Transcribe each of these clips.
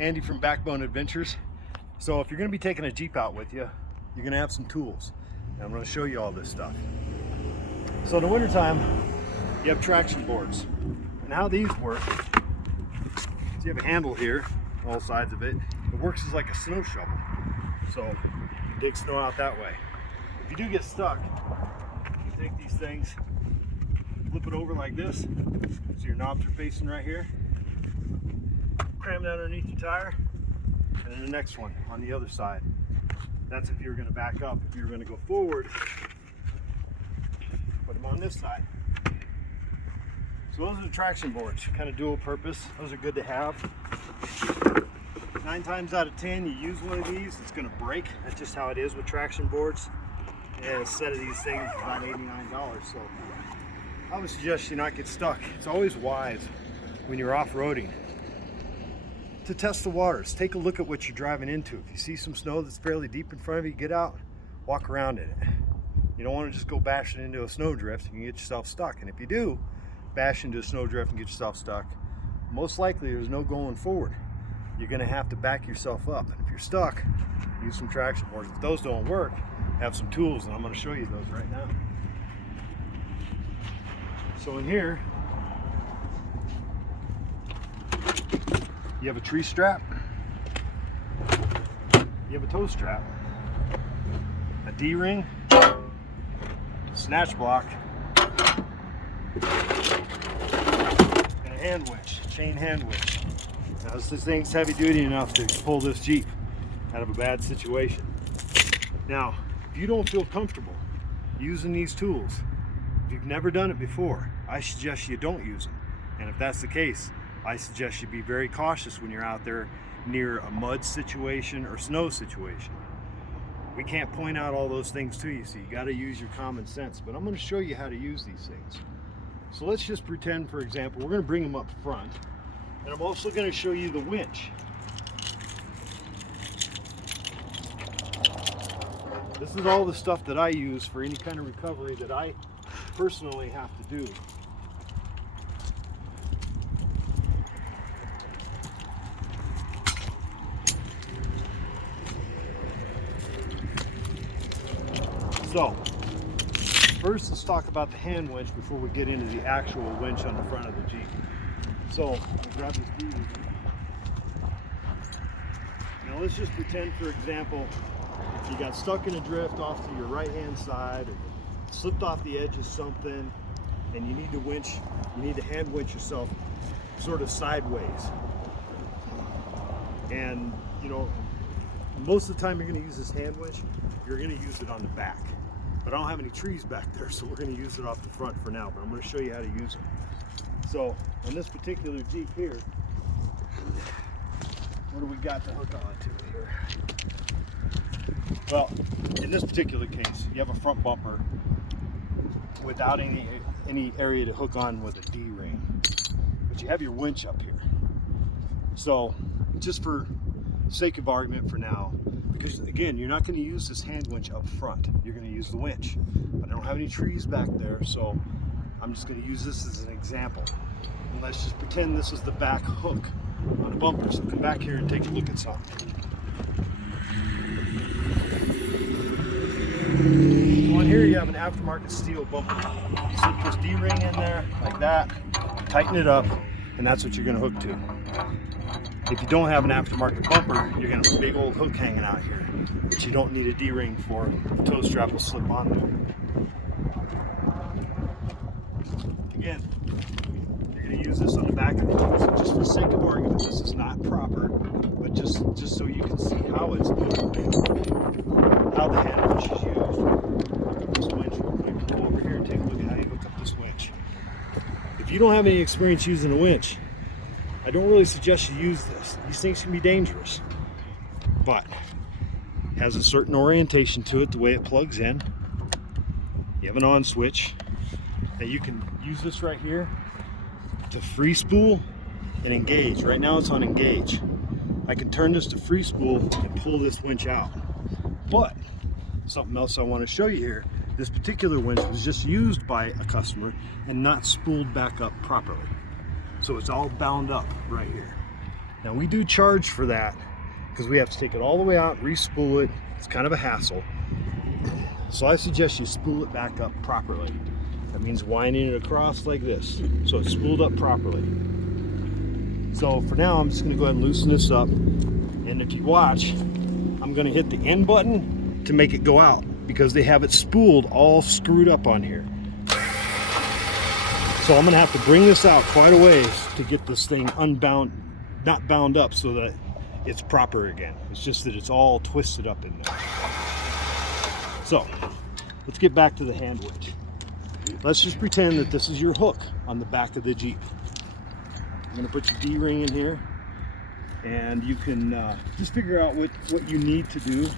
Andy from Backbone Adventures. So if you're going to be taking a Jeep out with you, you're going to have some tools. And I'm going to show you all this stuff. So in the wintertime, you have traction boards. And how these work is you have a handle here, all sides of it. It works as like a snow shovel. So you dig snow out that way. If you do get stuck, you take these things, flip it over like this, so your knobs are facing right here. Cram that underneath your tire, and then the next one on the other side. That's if you're going to back up. If you're going to go forward, put them on this side. So those are the traction boards, kind of dual purpose. Those are good to have. 9 times out of 10, you use one of these, it's going to break. That's just how it is with traction boards. And a set of these things is about $89. So I would suggest you not get stuck. It's always wise when you're off-roading to test the waters. Take a look at what you're driving into. If you see some snow that's fairly deep in front of you, get out, walk around in it. You don't want to just go bashing into a snowdrift. You can get yourself stuck. And if you do bash into a snowdrift and get yourself stuck, most likely there's no going forward. You're going to have to back yourself up. And if you're stuck, use some traction boards. If those don't work, have some tools, and I'm going to show you those right now. So in here, you have a tree strap, you have a toe strap, a D-ring, snatch block, and a hand winch, chain hand winch. Now this thing's heavy duty enough to pull this Jeep out of a bad situation. Now, if you don't feel comfortable using these tools, if you've never done it before, I suggest you don't use them. And if that's the case, I suggest you be very cautious when you're out there near a mud situation or snow situation. We can't point out all those things to you, so you got to use your common sense. But I'm going to show you how to use these things. So let's just pretend, for example, we're going to bring them up front, and I'm also going to show you the winch. This is all the stuff that I use for any kind of recovery that I personally have to do. So, first let's talk about the hand winch before we get into the actual winch on the front of the Jeep. So, I'll grab this key. Now let's just pretend, for example, you got stuck in a drift off to your right hand side, or slipped off the edge of something, and you need to winch, you need to hand winch yourself sort of sideways. And you know, most of the time you're going to use this hand winch, you're going to use it on the back. But I don't have any trees back there, so we're going to use it off the front for now, but I'm going to show you how to use it. So on this particular Jeep here, what do we got to hook on to here? Well, in this particular case, you have a front bumper without any area to hook on with a D-ring, but you have your winch up here. So just for sake of argument for now, because again, you're not going to use this hand winch up front, you're going to use the winch. But I don't have any trees back there, so I'm just going to use this as an example. And let's just pretend this is the back hook on a bumper. So come back here and take a look at something. So on here you have an aftermarket steel bumper. You slip this D-ring in there like that, tighten it up, and that's what you're going to hook to. If you don't have an aftermarket bumper, you're going to have a big old hook hanging out here, which you don't need a D-ring for. The toe strap will slip onto it. Again, you're going to use this on the back of the Jeep. So just for sake of argument, this is not proper, but just so you can see how it's done, how the hand winch is used. This winch, we're going to come over here and take a look at how you hook up this winch. If you don't have any experience using a winch, I don't really suggest you use this. These things can be dangerous, but it has a certain orientation to it, the way it plugs in. You have an on switch. Now you can use this right here to free spool and engage. Right now it's on engage. I can turn this to free spool and pull this winch out. But something else I want to show you here, this particular winch was just used by a customer and not spooled back up properly. So it's all bound up right here. Now we do charge for that because we have to take it all the way out, re-spool it. It's kind of a hassle. So I suggest you spool it back up properly. That means winding it across like this, so it's spooled up properly. So for now, I'm just gonna go ahead and loosen this up. And if you watch, I'm gonna hit the end button to make it go out because they have it spooled all screwed up on here. So I'm gonna have to bring this out quite a ways to get this thing unbound, not bound up so that it's proper again. It's just that it's all twisted up in there. So let's get back to the hand winch. Let's just pretend that this is your hook on the back of the Jeep. I'm gonna put your D-ring in here, and you can just figure out what you need to do.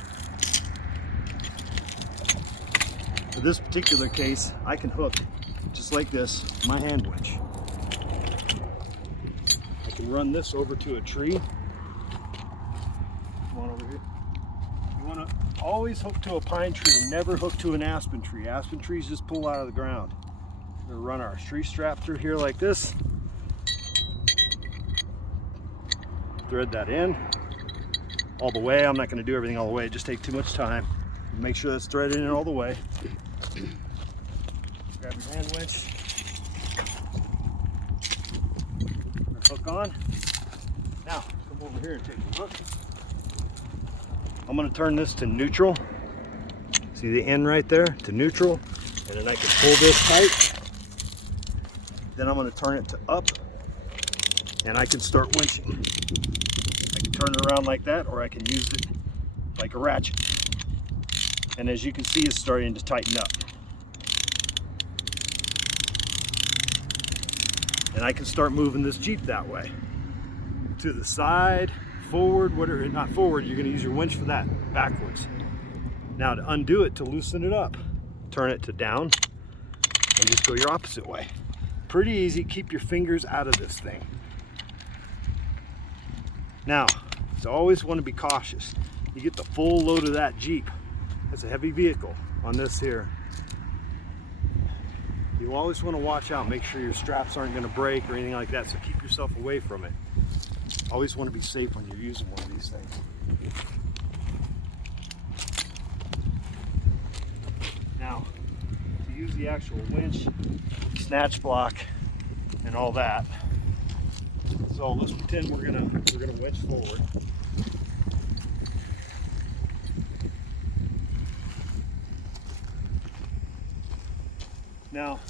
For this particular case, I can hook just like this, my hand winch. I can run this over to a tree. Come on over here. You want to always hook to a pine tree, never hook to an aspen tree. Aspen trees just pull out of the ground. We're gonna run our tree strap through here like this. Thread that in all the way. I'm not going to do everything all the way, just take too much time. Make sure that's threaded in all the way. Grab your hand winch, hook on. Now come over here and take the hook. I'm going to turn this to neutral. See the end right there, to neutral, and then I can pull this tight. Then I'm going to turn it to up, and I can start winching. I can turn it around like that, or I can use it like a ratchet. And as you can see, it's starting to tighten up. And I can start moving this Jeep that way. To the side, forward, whatever, not forward, you're gonna use your winch for that, backwards. Now to undo it, to loosen it up, turn it to down, and just go your opposite way. Pretty easy, keep your fingers out of this thing. Now, you always want to be cautious. You get the full load of that Jeep. That's a heavy vehicle on this here. You always want to watch out, make sure your straps aren't going to break or anything like that, so keep yourself away from it. Always want to be safe when you're using one of these things. Now, to use the actual winch, snatch block, and all that. So let's pretend we're gonna winch forward. Now,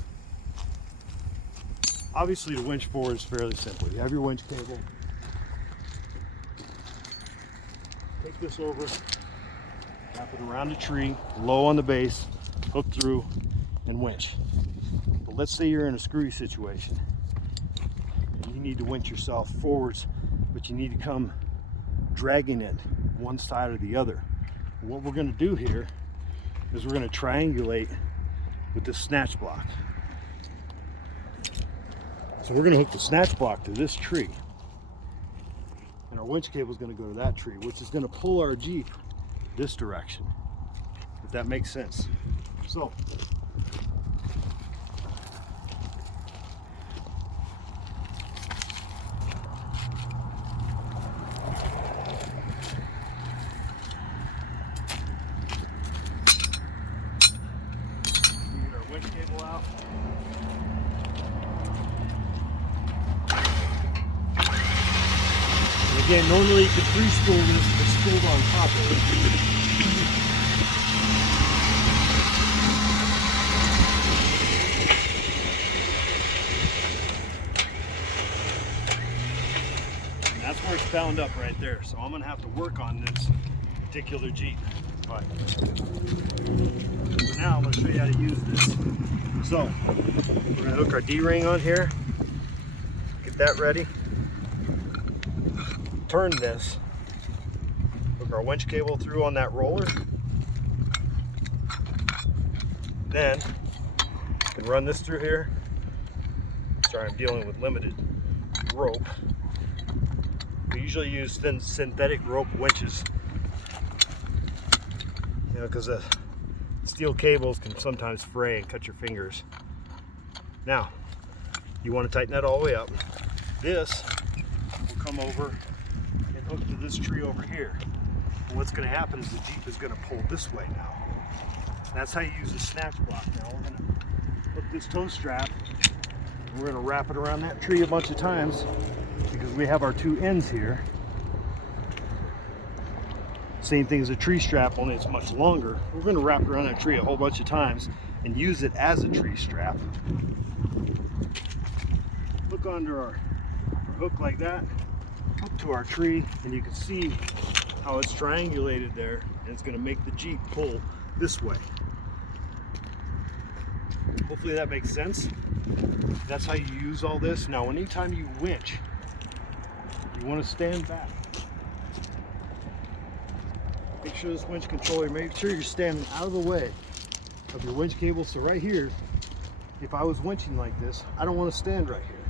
obviously the winch forward is fairly simple. You have your winch cable. Take this over, wrap it around a tree, low on the base, hook through, and winch. But let's say you're in a screwy situation and you need to winch yourself forwards, but you need to come dragging it one side or the other. What we're going to do here is we're going to triangulate with this snatch block. So we're going to hook the snatch block to this tree, and our winch cable is going to go to that tree, which is going to pull our Jeep this direction, if that makes sense. So winch cable out. And again, normally you could free-spool this if it's spooled on properly. And that's where it's bound up right there. So I'm going to have to work on this particular Jeep. But for now, I'm going to show you how to use this. So we're going to hook our D-ring on here, get that ready, turn this, hook our winch cable through on that roller, then you can run this through here. Sorry, I'm dealing with limited rope. We usually use thin synthetic rope winches, you know, because the steel cables can sometimes fray and cut your fingers. Now, you want to tighten that all the way up. This will come over hooked to this tree over here. And what's going to happen is the Jeep is going to pull this way now. That's how you use the snatch block. Now we're going to hook this tow strap, and we're going to wrap it around that tree a bunch of times because we have our two ends here. Same thing as a tree strap, only it's much longer. We're going to wrap it around that tree a whole bunch of times and use it as a tree strap. Hook onto our hook like that, hook to our tree, and you can see how it's triangulated there, and it's going to make the Jeep pull this way. Hopefully that makes sense. That's how you use all this. Now anytime you winch, you want to stand back. Make sure this winch controller, make sure you're standing out of the way of your winch cable. So right here, if I was winching like this, I don't want to stand right here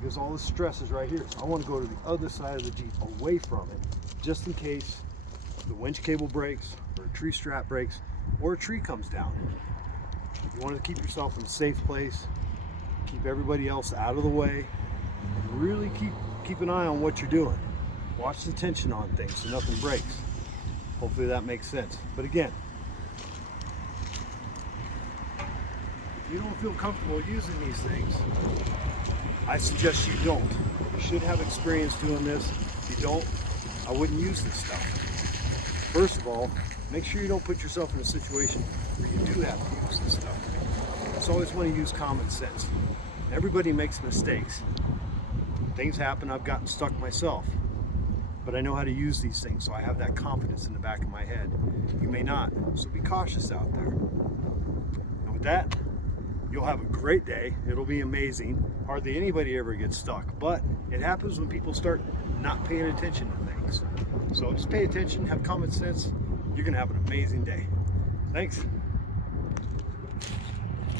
because all the stress is right here. So I want to go to the other side of the Jeep, away from it, just in case the winch cable breaks or a tree strap breaks or a tree comes down. You want to keep yourself in a safe place, keep everybody else out of the way, and really keep an eye on what you're doing. Watch the tension on things so nothing breaks. Hopefully that makes sense. But again, if you don't feel comfortable using these things, I suggest you don't. You should have experience doing this. If you don't, I wouldn't use this stuff. First of all, make sure you don't put yourself in a situation where you do have to use this stuff. Just always want to use common sense. Everybody makes mistakes. Things happen. I've gotten stuck myself. But I know how to use these things, so I have that confidence in the back of my head. You may not, so be cautious out there. And with that, you'll have a great day. It'll be amazing. Hardly anybody ever gets stuck, but it happens when people start not paying attention to things. So just pay attention, have common sense. You're gonna have an amazing day. Thanks.